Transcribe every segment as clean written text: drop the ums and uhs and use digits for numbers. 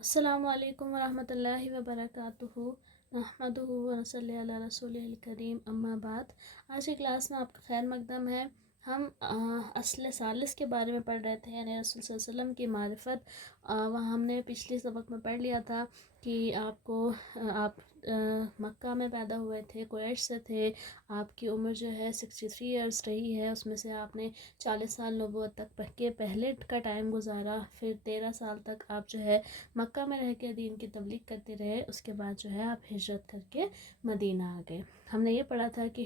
السلام علیکم ورحمۃ اللہ وبرکاتہ نحمدہ ونصلی علی رسولہ الکریم اما بعد۔ آج کی کلاس میں آپ کا خیر مقدم ہے۔ ہم اصل ثالث کے بارے میں پڑھ رہے تھے، یعنی رسول صلی اللہ علیہ وسلم کی معرفت۔ وہاں ہم نے پچھلی سبق میں پڑھ لیا تھا کہ آپ مکہ میں پیدا ہوئے تھے، قریش سے تھے، آپ کی عمر جو ہے 63 ایئرس رہی ہے، اس میں سے آپ نے 40 سال نبوت تک کے پہلے کا ٹائم گزارا، پھر 13 سال تک آپ جو ہے مکہ میں رہ کے دین کی تبلیغ کرتے رہے، اس کے بعد جو ہے آپ ہجرت کر کے مدینہ آ گئے۔ ہم نے یہ پڑھا تھا کہ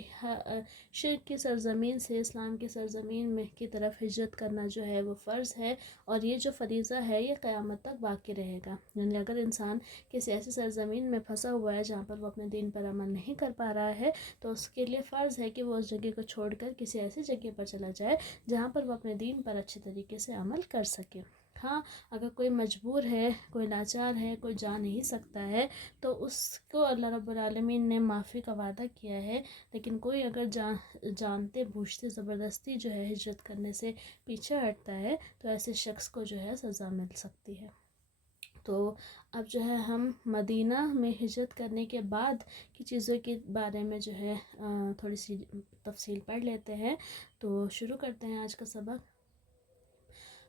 شرک کی سرزمین سے اسلام کی سرزمین میں کی طرف ہجرت کرنا جو ہے وہ فرض ہے، اور یہ جو فریضہ ہے یہ قیامت تک باقی رہے گا۔ یعنی اگر انسان کسی ایسی سرزمین میں پھنسا ہوا ہے جہاں پر وہ اپنے دین پر عمل نہیں کر پا رہا ہے، تو اس کے لیے فرض ہے کہ وہ اس جگہ کو چھوڑ کر کسی ایسی جگہ پر چلا جائے جہاں پر وہ اپنے دین پر اچھے طریقے سے عمل کر سکے۔ ہاں، اگر کوئی مجبور ہے، کوئی لاچار ہے، کوئی جا نہیں سکتا ہے، تو اس کو اللہ رب العالمین نے معافی کا وعدہ کیا ہے، لیکن کوئی اگر جانتے بوجھتے زبردستی جو ہے ہجرت کرنے سے پیچھے ہٹتا ہے تو ایسے شخص کو جو ہے سزا مل سکتی ہے۔ تو اب جو ہے ہم مدینہ میں ہجرت کرنے کے بعد کی چیزوں کے بارے میں جو ہے تھوڑی سی تفصیل پڑھ لیتے ہیں۔ تو شروع کرتے ہیں آج کا سبق۔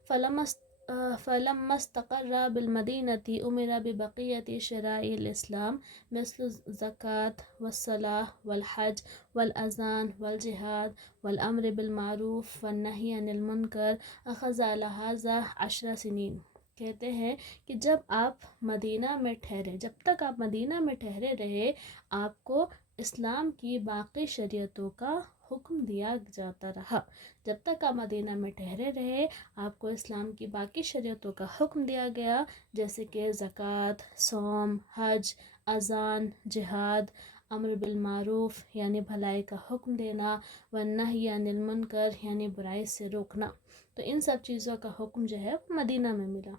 فلما استقر بالمدینة أمر ببقية شرائع الإسلام مثل الزكاة والصلاة والحج والأذان والجهاد والأمر بالمعروف والنهي عن المنكر أخذ على هذا 10 سنين۔ کہتے ہیں کہ جب آپ مدینہ میں ٹھہرے، جب تک آپ مدینہ میں ٹھہرے رہے، آپ کو اسلام کی باقی شریعتوں کا حکم دیا جاتا رہا۔ جب تک آپ مدینہ میں ٹھہرے رہے، آپ کو اسلام کی باقی شریعتوں کا حکم دیا گیا، جیسے کہ زکوٰۃ، صوم، حج، اذان، جہاد، امر بالمعروف یعنی بھلائی کا حکم دینا، والنہی عن المنکر یعنی برائی سے روکنا۔ تو ان سب چیزوں کا حکم جو ہے مدینہ میں ملا،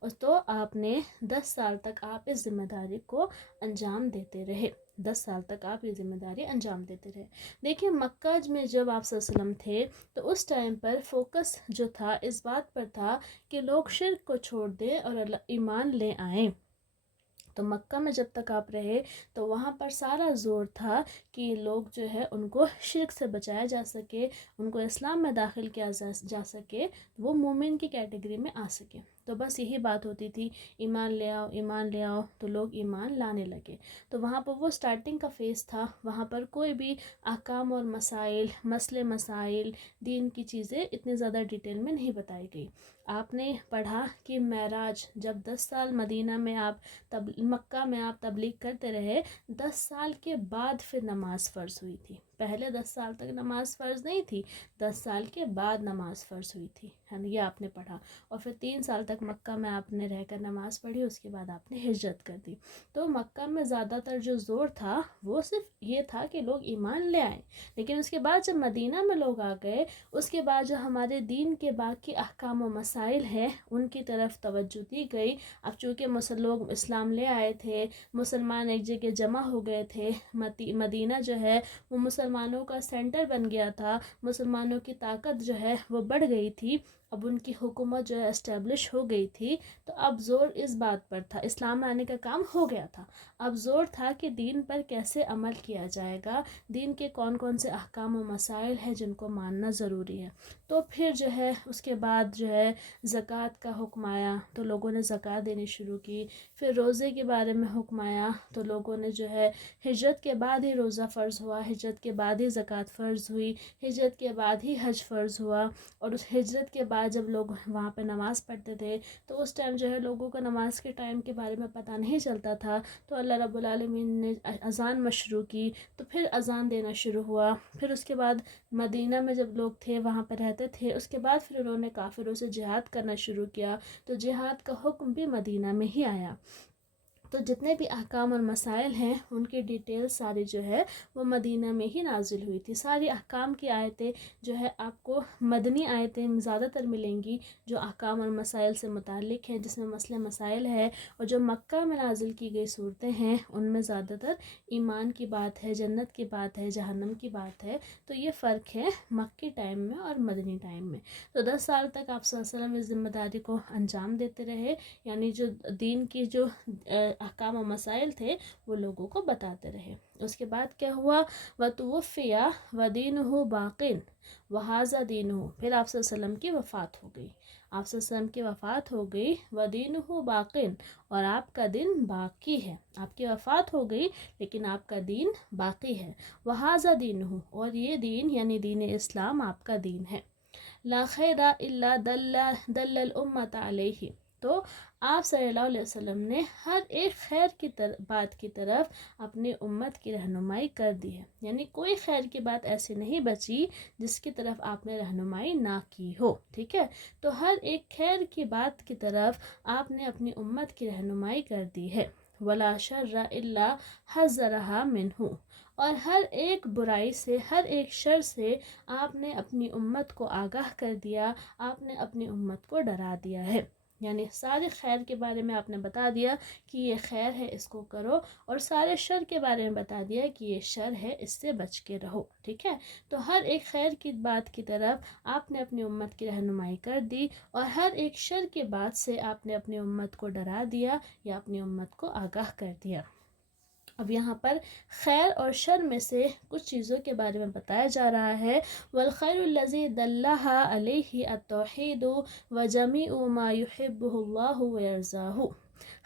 اور تو آپ نے 10 سال تک آپ اس ذمہ داری کو انجام دیتے رہے۔ 10 سال تک آپ یہ ذمہ داری انجام دیتے رہے۔ دیکھیں، مکہ میں جب آپ صلی اللہ علیہ وسلم تھے تو اس ٹائم پر فوکس جو تھا اس بات پر تھا کہ لوگ شرک کو چھوڑ دیں اور ایمان لے آئیں۔ تو مکہ میں جب تک آپ رہے تو وہاں پر سارا زور تھا کہ لوگ جو ہے ان کو شرک سے بچایا جا سکے، ان کو اسلام میں داخل کیا جا سکے، وہ مومن کی کیٹیگری میں آ سکے۔ تو بس یہی بات ہوتی تھی، ایمان لے آؤ، ایمان لے آؤ، تو لوگ ایمان لانے لگے۔ تو وہاں پر وہ سٹارٹنگ کا فیز تھا، وہاں پر کوئی بھی احکام اور مسائل دین کی چیزیں اتنی زیادہ ڈیٹیل میں نہیں بتائی گئی۔ آپ نے پڑھا کہ معراج، جب 10 سال مدینہ میں مکہ میں آپ تبلیغ کرتے رہے، 10 سال کے بعد پھر نماز فرض ہوئی تھی۔ پہلے 10 سال تک نماز فرض نہیں تھی، 10 سال کے بعد نماز فرض ہوئی تھی، یہ آپ نے پڑھا۔ اور پھر 3 سال تک مکہ میں آپ نے رہ کر نماز پڑھی، اس کے بعد آپ نے ہجرت کر دی۔ تو مکہ میں زیادہ تر جو زور تھا وہ صرف یہ تھا کہ لوگ ایمان لے آئیں، لیکن اس کے بعد جب مدینہ میں لوگ آ گئے، اس کے بعد جو ہمارے دین کے باقی احکام و مسائل ہیں ان کی طرف توجہ دی گئی۔ اب چونکہ لوگ اسلام لے آئے تھے، مسلمان ایک جگہ جمع ہو گئے تھے، مدینہ جو ہے وہ مسلمانوں کا سینٹر بن گیا تھا، مسلمانوں کی طاقت جو ہے وہ بڑھ گئی تھی، اب ان کی حکومت جو ہے اسٹیبلش ہو گئی تھی۔ تو اب زور اس بات پر تھا، اسلام لانے کا کام ہو گیا تھا، اب زور تھا کہ دین پر کیسے عمل کیا جائے گا، دین کے کون کون سے احکام و مسائل ہیں جن کو ماننا ضروری ہے۔ تو پھر جو ہے اس کے بعد جو ہے زکوٰۃ کا حکم آیا، تو لوگوں نے زکوٰۃ دینی شروع کی۔ پھر روزے کے بارے میں حکم آیا، تو لوگوں نے جو ہے ہجرت کے بعد ہی روزہ فرض ہوا، ہجرت کے بعد ہی زکوٰۃ فرض ہوئی، ہجرت کے بعد ہی حج فرض ہوا۔ اور اس ہجرت کے بعد جب لوگ وہاں پہ نماز پڑھتے تھے تو اس ٹائم جو ہے لوگوں کو نماز کے ٹائم کے بارے میں پتہ نہیں چلتا تھا، تو اللہ رب العالمین نے اذان مشروع کی، تو پھر اذان دینا شروع ہوا۔ پھر اس کے بعد مدینہ میں جب لوگ تھے وہاں پہ رہتے تھے، اس کے بعد پھر انہوں نے کافروں سے جہاد کرنا شروع کیا، تو جہاد کا حکم بھی مدینہ میں ہی آیا۔ تو جتنے بھی احکام اور مسائل ہیں ان کی ڈیٹیل ساری جو ہے وہ مدینہ میں ہی نازل ہوئی تھی. ساری احکام کی آیتیں جو ہے آپ کو مدنی آیتیں زیادہ تر ملیں گی جو احکام اور مسائل سے متعلق ہیں، جس میں مسئلہ مسائل ہے. اور جو مکہ میں نازل کی گئی صورتیں ہیں ان میں زیادہ تر ایمان کی بات ہے، جنت کی بات ہے، جہنم کی بات ہے. تو یہ فرق ہے مکی ٹائم میں اور مدنی ٹائم میں. تو 10 سال تک آپ صلی اللہ علیہ وسلم اس ذمہ داری کو انجام دیتے رہے، یعنی جو دین کی جو احکام و مسائل تھے وہ لوگوں کو بتاتے رہے. اس کے بعد کیا ہوا؟ وَتُوفِّيَ وَدِينُهُ بَاقٍ وَهَذَا دِينُهُ. پھر آپ صلی اللہ علیہ وسلم کی وفات ہو گئی. آپ صلی اللہ علیہ وسلم کی وفات ہو گئی. وَدِينُهُ بَاقٍ، اور آپ کا دین باقی ہے. آپ کی وفات ہو گئی لیکن آپ کا دین باقی ہے. وَهَذَا دِينُهُ، اور یہ دین یعنی دین اسلام آپ کا دین ہے. لا خیر الا دل الامت علیہ. تو آپ صلی اللہ علیہ وسلم نے ہر ایک خیر کی بات کی طرف اپنی امت کی رہنمائی کر دی ہے، یعنی کوئی خیر کی بات ایسی نہیں بچی جس کی طرف آپ نے رہنمائی نہ کی ہو. ٹھیک ہے، تو ہر ایک خیر کی بات کی طرف آپ نے اپنی امت کی رہنمائی کر دی ہے. ولا شر الا حذرها منہ، اور ہر ایک برائی سے، ہر ایک شر سے آپ نے اپنی امت کو آگاہ کر دیا، آپ نے اپنی امت کو ڈرا دیا ہے. یعنی سارے خیر کے بارے میں آپ نے بتا دیا کہ یہ خیر ہے اس کو کرو، اور سارے شر کے بارے میں بتا دیا کہ یہ شر ہے اس سے بچ کے رہو. ٹھیک ہے، تو ہر ایک خیر کی بات کی طرف آپ نے اپنی امت کی رہنمائی کر دی، اور ہر ایک شر کے بات سے آپ نے اپنی امت کو ڈرا دیا یا اپنی امت کو آگاہ کر دیا. اب یہاں پر خیر اور شر میں سے کچھ چیزوں کے بارے میں بتایا جا رہا ہے. والخیر الذی دلھا علیہ التوحید وجمیع ما یحبہ اللہ ویرضاہ.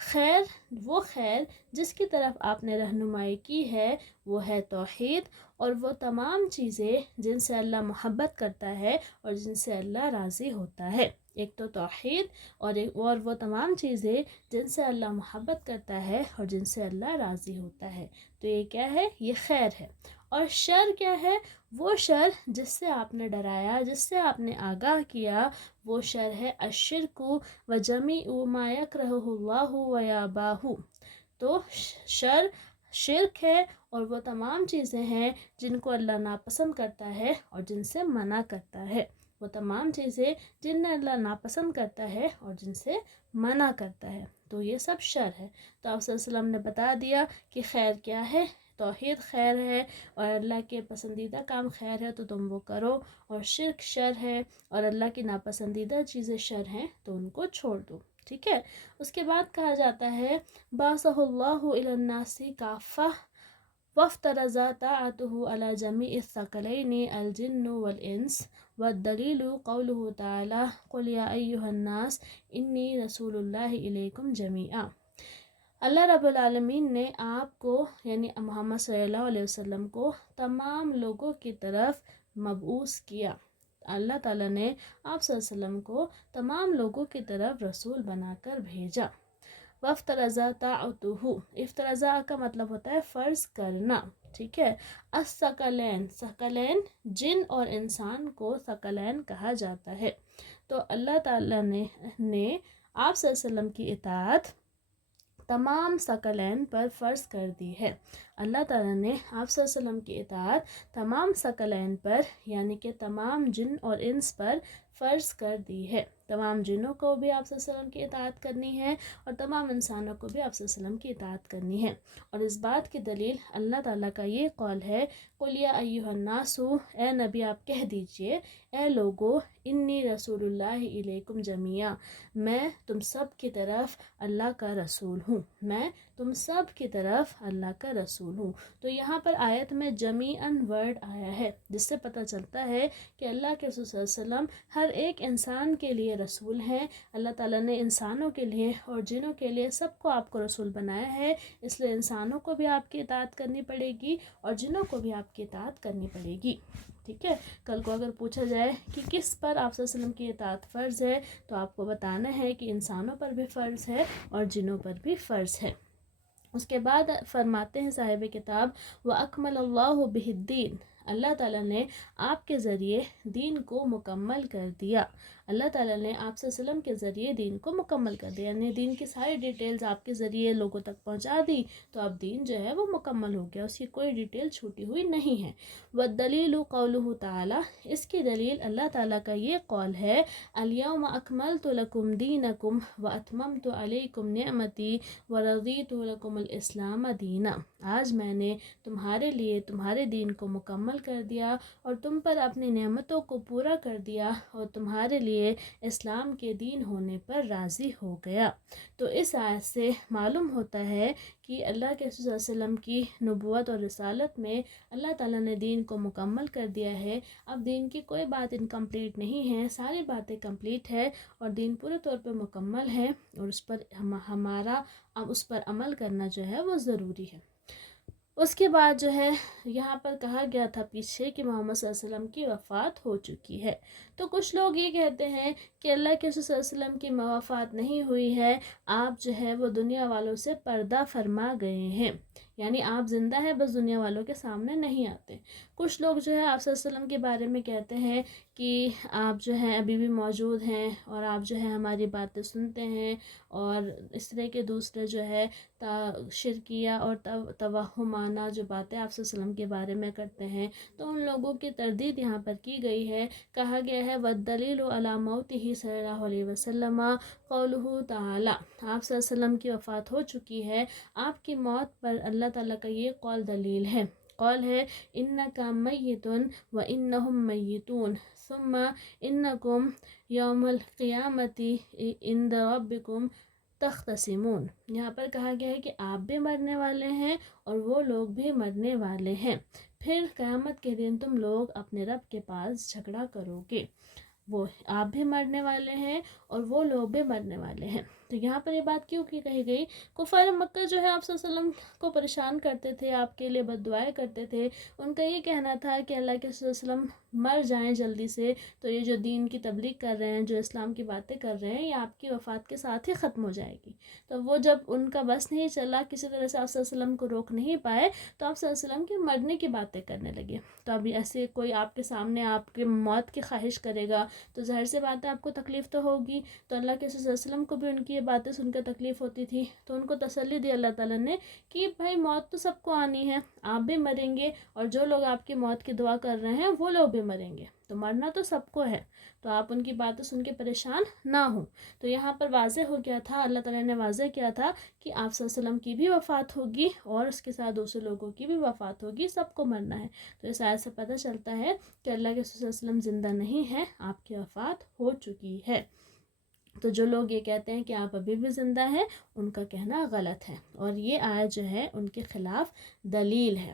خیر، وہ خیر جس کی طرف آپ نے رہنمائی کی ہے وہ ہے توحید، اور وہ تمام چیزیں جن سے اللہ محبت کرتا ہے اور جن سے اللہ راضی ہوتا ہے. ایک تو توحید، اور وہ تمام چیزیں جن سے اللہ محبت کرتا ہے اور جن سے اللہ راضی ہوتا ہے. تو یہ کیا ہے؟ یہ خیر ہے. اور شر کیا ہے؟ وہ شر جس سے آپ نے ڈرایا، جس سے آپ نے آگاہ کیا، وہ شر ہے الشرک وجمیع ما یکرہ اللہ ویاباہ. تو شر شرک ہے، اور وہ تمام چیزیں ہیں جن کو اللہ ناپسند کرتا ہے اور جن سے منع کرتا ہے. وہ تمام چیزیں جن اللہ ناپسند کرتا ہے اور جن سے منع کرتا ہے، تو یہ سب شر ہے. تو آپ صلی اللہ علیہ وسلم نے بتا دیا کہ خیر کیا ہے. توحید خیر ہے، اور اللہ کے پسندیدہ کام خیر ہے تو تم وہ کرو، اور شرک شر ہے اور اللہ کی ناپسندیدہ چیزیں شر ہیں تو ان کو چھوڑ دو. ٹھیک ہے، اس کے بعد کہا جاتا ہے بعثہ اللہ الی الناس کافہ وافترض طاعته على جميع الثقلین الجن والانس. والدلیل قوله تعالی قل یا ایہا الناس انی رسول اللہ الیکم جمیعا. اللہ رب العالمین نے آپ کو یعنی محمد صلی اللہ علیہ وسلم کو تمام لوگوں کی طرف مبعوث کیا. اللہ تعالیٰ نے آپ صلی اللہ علیہ وسلم کو تمام لوگوں کی طرف رسول بنا کر بھیجا. وَافْتَرَضَ طَاعَتُهُ، افترضا کا مطلب ہوتا ہے فرض کرنا. ٹھیک ہے، الثقلین، ثقلین جن اور انسان کو ثقلین کہا جاتا ہے. تو اللہ تعالیٰ نے آپ صلی اللہ علیہ وسلم کی اطاعت تمام ثقلین پر فرض کر دی ہے. اللہ تعالیٰ نے آپ صلی اللہ علیہ وسلم کی اطاعت تمام ثقلین پر یعنی کہ تمام جن اور انس پر فرض کر دی ہے. تمام جنوں کو بھی آپ صلی اللہ علیہ وسلم کی اطاعت کرنی ہے، اور تمام انسانوں کو بھی آپ صلی اللہ علیہ وسلم کی اطاعت کرنی ہے. اور اس بات کی دلیل اللہ تعالیٰ کا یہ قول ہے قل یا ایھا الناس، اے نبی آپ کہہ دیجئے اے لوگو، انی رسول اللہ الیکم جمیعا، میں تم سب کی طرف اللہ کا رسول ہوں. میں تم سب کی طرف اللہ کا رسول ہوں. تو یہاں پر آیت میں جمیعاً ورڈ آیا ہے، جس سے پتہ چلتا ہے کہ اللہ کے رسول صلی اللہ علیہ وسلم ہر ایک انسان کے لیے رسول ہیں. اللہ تعالیٰ نے انسانوں کے لیے اور جنوں کے لیے سب کو آپ کو رسول بنایا ہے، اس لیے انسانوں کو بھی آپ کی اطاعت کرنی پڑے گی اور جنوں کو بھی آپ کی اطاعت کرنی پڑے گی. ٹھیک ہے، کل کو اگر پوچھا جائے کہ کس پر آپ صلی اللہ علیہ وسلم کی اطاعت فرض ہے تو آپ کو بتانا ہے کہ انسانوں پر بھی فرض ہے اور جنوں پر بھی فرض ہے. اس کے بعد فرماتے ہیں صاحب کتاب وَأَكْمَلَ اللَّهُ بِهِ الدِّينَ، اللہ تعالیٰ نے آپ کے ذریعے دین کو مکمل کر دیا. اللہ تعالیٰ نے آپ صلی اللہ علیہ وسلم کے ذریعے دین کو مکمل کر دیا، یعنی دین کی ساری ڈیٹیلز آپ کے ذریعے لوگوں تک پہنچا دی، تو اب دین جو ہے وہ مکمل ہو گیا، اس کی کوئی ڈیٹیل چھوٹی ہوئی نہیں ہے۔ والدلیل قولہ تعالیٰ، اس کی دلیل اللہ تعالیٰ کا یہ قول ہے، الیوم اکملت لکم دینکم واتممت علیکم نعمتی ورضیت لکم الاسلام دینا، آج میں نے تمہارے لیے تمہارے دین کو مکمل کر دیا اور تم پر اپنی نعمتوں کو پورا کر دیا اور تمہارے لیے اسلام کے دین ہونے پر راضی ہو گیا۔ تو اس آیت سے معلوم ہوتا ہے کہ اللہ کے رسول صلی اللہ علیہ وسلم کی نبوت اور رسالت میں اللہ تعالیٰ نے دین کو مکمل کر دیا ہے۔ اب دین کی کوئی بات انکمپلیٹ نہیں ہے، ساری باتیں کمپلیٹ ہے اور دین پورے طور پہ مکمل ہے، اور اس پر ہمارا اب اس پر عمل کرنا جو ہے وہ ضروری ہے۔ اس کے بعد جو ہے یہاں پر کہا گیا تھا پیچھے کہ محمد صلی اللہ علیہ وسلم کی وفات ہو چکی ہے، تو کچھ لوگ یہ کہتے ہیں کہ اللہ کے رسول صلی اللہ علیہ وسلم کی وفات نہیں ہوئی ہے، آپ جو ہے وہ دنیا والوں سے پردہ فرما گئے ہیں، یعنی آپ زندہ ہے، بس دنیا والوں کے سامنے نہیں آتے۔ کچھ لوگ جو ہے آپ صلی اللہ علیہ وسلم کے بارے میں کہتے ہیں کہ آپ جو ہیں ابھی بھی موجود ہیں اور آپ جو ہے ہماری باتیں سنتے ہیں، اور اس طرح کے دوسرے جو ہے شرکیہ اور توہمانہ جو باتیں آپ صلی اللہ علیہ وسلم کے بارے میں کرتے ہیں، تو ان لوگوں کی تردید یہاں پر کی گئی ہے۔ کہا گیا ہے وَالدَّلِيلُ عَلَى مَوْتِهِ صلی اللہ علیہ وسلم قَوْلُهُ تعالی، آپ صلی اللہ علیہ وسلم کی وفات ہو چکی ہے، آپ کی موت پر اللہ تعالیٰ کا یہ قول دلیل ہے، قول ہے إِنَّكَ مَيِّتٌ وَإِنَّهُمْ مَيِّتُونَ ثُمَّ إِنَّكُمْ يَوْمَ الْقِيَامَةِ عِنْدَ رَبِّكُمْ تختصمون، یہاں پر کہا گیا ہے کہ آپ بھی مرنے والے ہیں اور وہ لوگ بھی مرنے والے ہیں، پھر قیامت کے دن تم لوگ اپنے رب کے پاس جھگڑا کرو گے، وہ آپ بھی مرنے والے ہیں اور وہ لوگ بھی مرنے والے ہیں۔ تو یہاں پر یہ بات کیوں کی کہی گئی؟ کفار مکہ جو ہے آپ صلی اللہ علیہ وسلم کو پریشان کرتے تھے، آپ کے لیے بد دعائیں کرتے تھے، ان کا یہ کہنا تھا کہ اللہ کے رسول صلی اللہ علیہ وسلم مر جائیں جلدی سے، تو یہ جو دین کی تبلیغ کر رہے ہیں، جو اسلام کی باتیں کر رہے ہیں، یہ آپ کی وفات کے ساتھ ہی ختم ہو جائے گی۔ تو وہ جب ان کا بس نہیں چلا، کسی طرح سے آپ صلی اللہ علیہ وسلم کو روک نہیں پائے، تو آپ صلی اللہ علیہ وسلم کے مرنے کی باتیں کرنے لگے۔ تو اب ایسے کوئی آپ کے سامنے آپ کے موت کی خواہش کرے گا تو ظاہر سی بات ہے آپ کو تکلیف تو ہوگی۔ تو اللہ کے رسول صلی اللہ علیہ وسلم کو بھی ان کی یہ باتیں سن کر تکلیف ہوتی تھی، تو ان کو تسلی دی اللہ تعالیٰ نے کہ بھائی موت تو سب کو آنی ہے، آپ بھی مریں گے اور جو لوگ آپ کی موت کی دعا کر رہے ہیں وہ لوگ بھی مریں گے، تو مرنا تو سب کو ہے، تو آپ ان کی باتیں سن کے پریشان نہ ہوں۔ تو یہاں پر واضح ہو گیا تھا، اللہ تعالیٰ نے واضح کیا تھا کہ آپ صلی اللہ علیہ وسلم کی بھی وفات ہوگی اور اس کے ساتھ دوسرے لوگوں کی بھی وفات ہوگی، سب کو مرنا ہے۔ تو اس آیت سے پتہ چلتا ہے کہ اللہ کے رسول صلی اللہ علیہ وسلم زندہ نہیں ہے، آپ کی وفات ہو چکی ہے۔ تو جو لوگ یہ کہتے ہیں کہ آپ ابھی بھی زندہ ہیں، ان کا کہنا غلط ہے، اور یہ آیت جو ہے ان کے خلاف دلیل ہے۔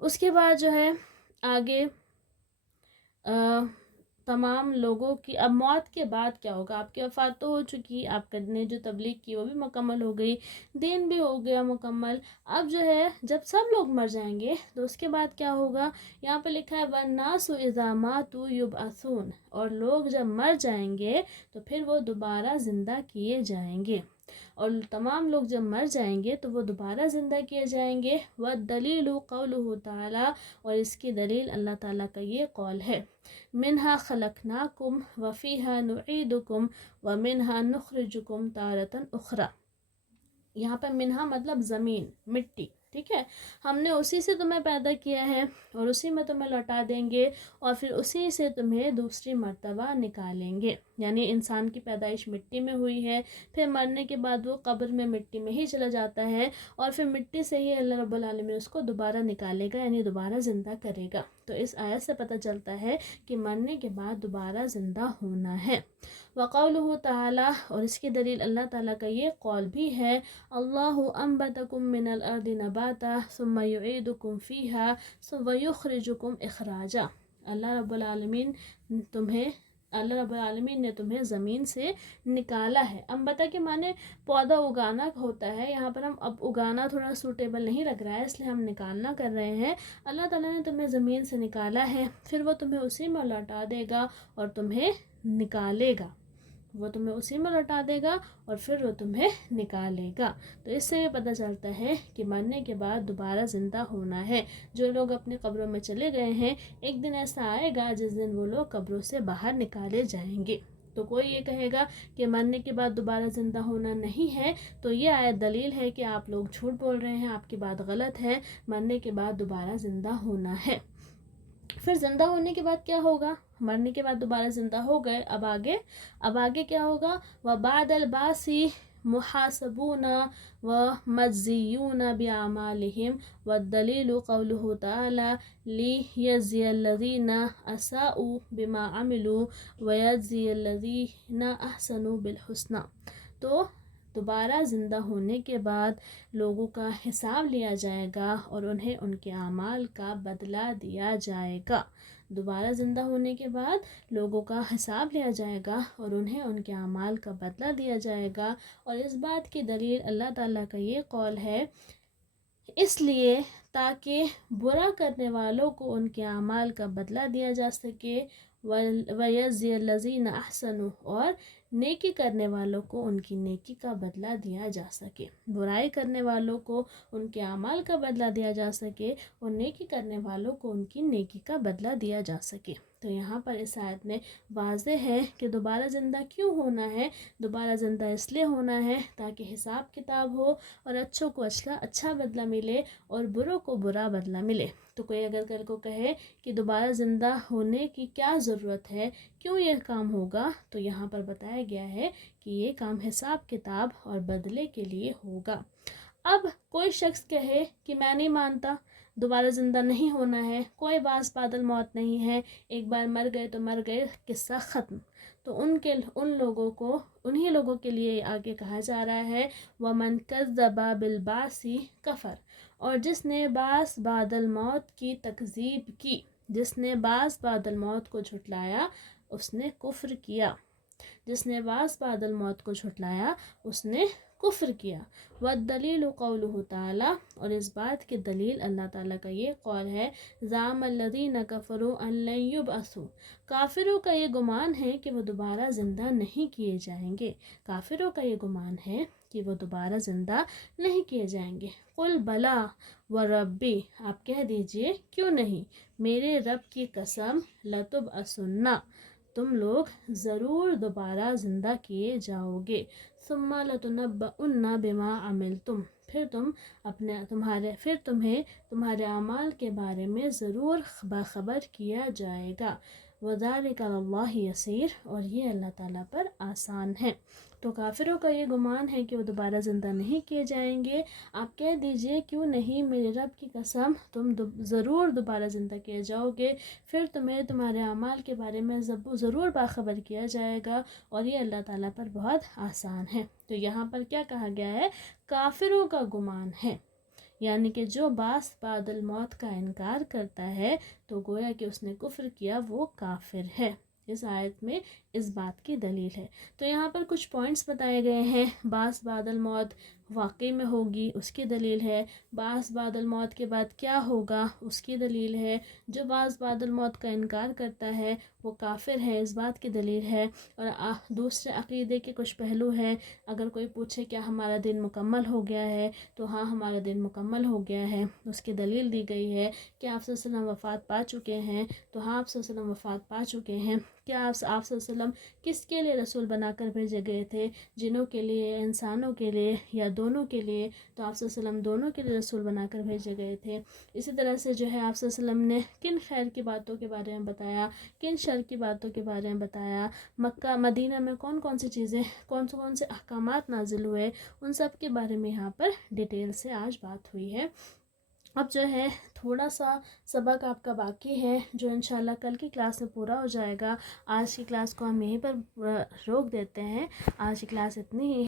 اس کے بعد جو ہے آگے تمام لوگوں کی اب موت کے بعد کیا ہوگا؟ آپ کی وفات تو ہو چکی، آپ نے جو تبلیغ کی وہ بھی مکمل ہو گئی، دین بھی ہو گیا مکمل، اب جو ہے جب سب لوگ مر جائیں گے تو اس کے بعد کیا ہوگا؟ یہاں پہ لکھا ہے وَالنَّاسُ إِذَا مَاتُوا يُبْعَثُونَ، اور لوگ جب مر جائیں گے تو پھر وہ دوبارہ زندہ کیے جائیں گے، اور تمام لوگ جب مر جائیں گے تو وہ دوبارہ زندہ کیے جائیں گے۔ وَالدَّلِيلُ قَوْلُهُ تعالیٰ، اور اس کی دلیل اللہ تعالیٰ کا یہ قول ہے مِنْهَا خَلَقْنَاكُمْ وَفِيهَا نُعِيدُكُمْ وَمِنْهَا نُخْرِجُكُمْ تَارَةً أُخْرَى، یہاں پر منہا مطلب زمین، مٹی، ٹھیک ہے، ہم نے اسی سے تمہیں پیدا کیا ہے اور اسی میں تمہیں لوٹا دیں گے، اور پھر اسی سے تمہیں دوسری مرتبہ نکالیں گے، یعنی انسان کی پیدائش مٹی میں ہوئی ہے، پھر مرنے کے بعد وہ قبر میں مٹی میں ہی چلا جاتا ہے، اور پھر مٹی سے ہی اللہ رب العالمین اس کو دوبارہ نکالے گا، یعنی دوبارہ زندہ کرے گا۔ تو اس آیت سے پتہ چلتا ہے کہ مرنے کے بعد دوبارہ زندہ ہونا ہے۔ وقولہ تعالیٰ، اور اس کی دلیل اللہ تعالیٰ کا یہ قول بھی ہے اللہ انبتکم من الارض نباتا ثم یعیدکم فیہا ویخرجکم اخراجا، اللہ رب العالمین نے تمہیں زمین سے نکالا ہے۔ انبتا کے معنی پودا اگانا ہوتا ہے، یہاں پر ہم اب اگانا تھوڑا سوٹیبل نہیں لگ رہا ہے، اس لیے ہم نکالنا کر رہے ہیں۔ اللہ تعالیٰ نے تمہیں زمین سے نکالا ہے، پھر وہ تمہیں اسی میں لوٹا دے گا اور تمہیں نکالے گا۔ وہ تمہیں اسی میں لوٹا دے گا اور پھر وہ تمہیں نکالے گا۔ تو اس سے یہ پتہ چلتا ہے کہ مرنے کے بعد دوبارہ زندہ ہونا ہے۔ جو لوگ اپنی قبروں میں چلے گئے ہیں، ایک دن ایسا آئے گا جس دن وہ لوگ قبروں سے باہر نکالے جائیں گے۔ تو کوئی یہ کہے گا کہ مرنے کے بعد دوبارہ زندہ ہونا نہیں ہے، تو یہ آیت دلیل ہے کہ آپ لوگ جھوٹ بول رہے ہیں، آپ کی بات غلط ہے، مرنے کے بعد دوبارہ زندہ ہونا ہے۔ پھر زندہ ہونے کے بعد کیا ہوگا؟ مرنے کے بعد دوبارہ زندہ ہو گئے، اب آگے کیا ہوگا؟ وَبَعْدَ الْبَعْثِ مُحَاسَبُونَ وَمَجْزِيُّونَ بِأَعْمَالِهِمْ وَالدَّلِيلُ قَوْلُهُ تَعَالَى لِيَجْزِيَ الَّذِينَ أَسَاءُوا بِمَا عَمِلُوا وَيَجْزِيَ الَّذِينَ أَحْسَنُوا بِالْحُسْنَى۔ تو دوبارہ زندہ ہونے کے بعد لوگوں کا حساب لیا جائے گا اور انہیں ان کے اعمال کا بدلہ دیا جائے گا۔ دوبارہ زندہ ہونے کے بعد لوگوں کا حساب لیا جائے گا اور انہیں ان کے اعمال کا بدلہ دیا جائے گا۔ اور اس بات کی دلیل اللہ تعالیٰ کا یہ قول ہے، اس لیے تاکہ برا کرنے والوں کو ان کے اعمال کا بدلہ دیا جا سکے، وَيَجْزِيَ الَّذِينَ أَحْسَنُوا، اور نیکی کرنے والوں کو ان کی نیکی کا بدلہ دیا جا سکے، برائی کرنے والوں کو ان کے اعمال کا بدلہ دیا جا سکے اور نیکی کرنے والوں کو ان کی نیکی کا بدلہ دیا جا سکے۔ تو یہاں پر اس آیت میں واضح ہے کہ دوبارہ زندہ کیوں ہونا ہے۔ دوبارہ زندہ اس لیے ہونا ہے تاکہ حساب کتاب ہو اور اچھوں کو اچھا بدلہ ملے اور بروں کو برا بدلہ ملے۔ تو کوئی اگر کل کو کہے کہ دوبارہ زندہ ہونے کی کیا ضرورت ہے، کیوں یہ کام ہوگا، تو یہاں پر بتایا گیا ہے کہ یہ کام حساب کتاب اور بدلے کے لیے ہوگا۔ اب کوئی شخص کہے کہ میں نہیں مانتا، دوبارہ زندہ نہیں ہونا ہے، کوئی باس بعد الموت نہیں ہے، ایک بار مر گئے تو مر گئے، قصہ ختم، تو انہی لوگوں کے لیے آگے کہا جا رہا ہے وَمَنْ كَذَّبَ بِالْبَعْثِ كَفَرَ، اور جس نے باس بعد الموت کی تکذیب کی، جس نے باس بعد الموت کو جھٹلایا، اس نے کفر کیا، جس نے باس بعد الموت کو جھٹلایا اس نے کفر کیا۔ وَالدَّلِيلُ قَوْلُهُ تَعَالَى، اور اس بات کی دلیل اللہ تعالیٰ کا یہ قول ہے زَعَمَ الَّذِينَ كَفَرُوا أَن لَّن يُبْعَثُوا، کافروں کا یہ گمان ہے کہ وہ دوبارہ زندہ نہیں کیے جائیں گے، کافروں کا یہ گمان ہے کہ وہ دوبارہ زندہ نہیں کیے جائیں گے۔ قُلْ بَلَىٰ وَرَبِّي، آپ کہہ دیجئے کیوں نہیں، میرے رب کی قسم، لَتُبْعَثُنَّ، تم لوگ ضرور دوبارہ زندہ کیے جاؤ گے، ثُمَّ لَتُنَبَّؤُنَّ بِمَا عَمِلْتُمْ، پھر تمہیں تمہارے اعمال کے بارے میں ضرور باخبر کیا جائے گا، وَذَلِكَ عَلَى اللَّهِ يَسِيرٌ، اور یہ اللہ تعالیٰ پر آسان ہے۔ تو کافروں کا یہ گمان ہے کہ وہ دوبارہ زندہ نہیں کیے جائیں گے، آپ کہہ دیجئے کیوں نہیں، میرے رب کی قسم، تم ضرور دوبارہ زندہ کیے جاؤ گے، پھر تمہیں تمہارے اعمال کے بارے میں ضرور باخبر کیا جائے گا، اور یہ اللہ تعالیٰ پر بہت آسان ہے۔ تو یہاں پر کیا کہا گیا ہے؟ کافروں کا گمان ہے، یعنی کہ جو باس بعد الموت کا انکار کرتا ہے تو گویا کہ اس نے کفر کیا، وہ کافر ہے۔ اس آیت میں اس بات کی دلیل ہے۔ تو یہاں پر کچھ پوائنٹس بتائے گئے ہیں، باس بعد الموت واقعی میں ہوگی، اس کی دلیل ہے، باس بعد الموت کے بعد کیا ہوگا، اس کی دلیل ہے، جو باس بعد الموت کا انکار کرتا ہے وہ کافر ہے، اس بات کی دلیل ہے، اور دوسرے عقیدے کے کچھ پہلو ہیں۔ اگر کوئی پوچھے کیا ہمارا دن مکمل ہو گیا ہے، تو ہاں ہمارا دن مکمل ہو گیا ہے، اس کی دلیل دی گئی ہے کہ آپ صلی اللہ علیہ وسلم وفات پا چکے ہیں، تو ہاں آپ صلی اللہ علیہ وسلم وفات پا چکے ہیں۔ کیا آپ صلی اللہ علیہ وسلم کس کے لیے رسول بنا کر بھیجے گئے تھے؟ جنوں کے لیے، انسانوں کے لیے، یا دونوں کے لیے؟ تو آپ صلی اللہ علیہ وسلم دونوں کے لیے رسول بنا کر بھیجے گئے تھے۔ اسی طرح سے جو ہے آپ صلی اللہ علیہ وسلم نے کن خیر کی باتوں کے بارے میں بتایا، کن شر کی باتوں کے بارے میں بتایا، مکہ مدینہ میں کون کون سی چیزیں، کون سے احکامات نازل ہوئے، ان سب کے بارے میں یہاں پر ڈیٹیل سے آج بات ہوئی ہے۔ اب جو ہے تھوڑا سا سبق آپ کا باقی ہے جو انشاءاللہ کل کی کلاس میں پورا ہو جائے گا۔ آج کی کلاس کو ہم یہیں پر روک دیتے ہیں، آج کی کلاس اتنی ہی